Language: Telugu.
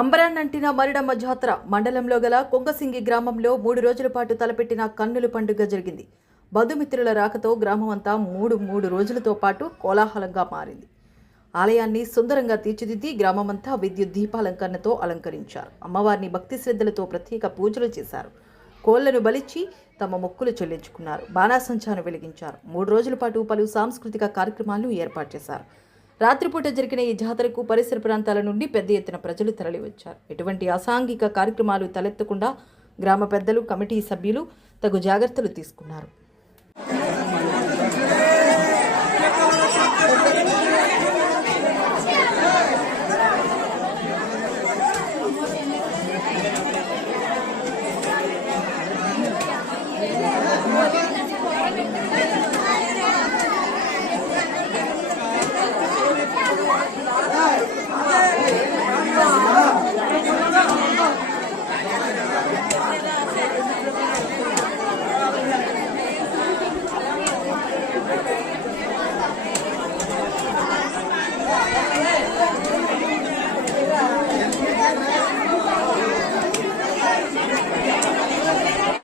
అంబరాన్నంటిన మరిడమ్మ జాతర మండలంలో గల కొంగసింగి గ్రామంలో 3 రోజుల పాటు తలపెట్టిన కన్నుల పండుగ జరిగింది. బంధుమిత్రుల రాకతో గ్రామం అంతా మూడు రోజులతో పాటు కోలాహలంగా మారింది. ఆలయాన్ని సుందరంగా తీర్చిదిద్ది గ్రామమంతా విద్యుత్ దీపాలంకరణతో అలంకరించారు. అమ్మవారిని భక్తి శ్రద్ధలతో ప్రత్యేక పూజలు చేశారు. కోళ్లను బలిచ్చి తమ మొక్కులు చెల్లించుకున్నారు. బాణాసంచాను వెలిగించారు. 3 రోజుల పాటు పలు సాంస్కృతిక కార్యక్రమాలను ఏర్పాటు చేశారు. రాత్రిపూట జరిగిన ఈ జాతరకు పరిసర ప్రాంతాల నుండి పెద్ద ఎత్తున ప్రజలు తరలివచ్చారు. ఎటువంటి అసాంఘిక కార్యక్రమాలు తలెత్తకుండా గ్రామ పెద్దలు, కమిటీ సభ్యులు తగు జాగ్రత్తలు తీసుకున్నారు.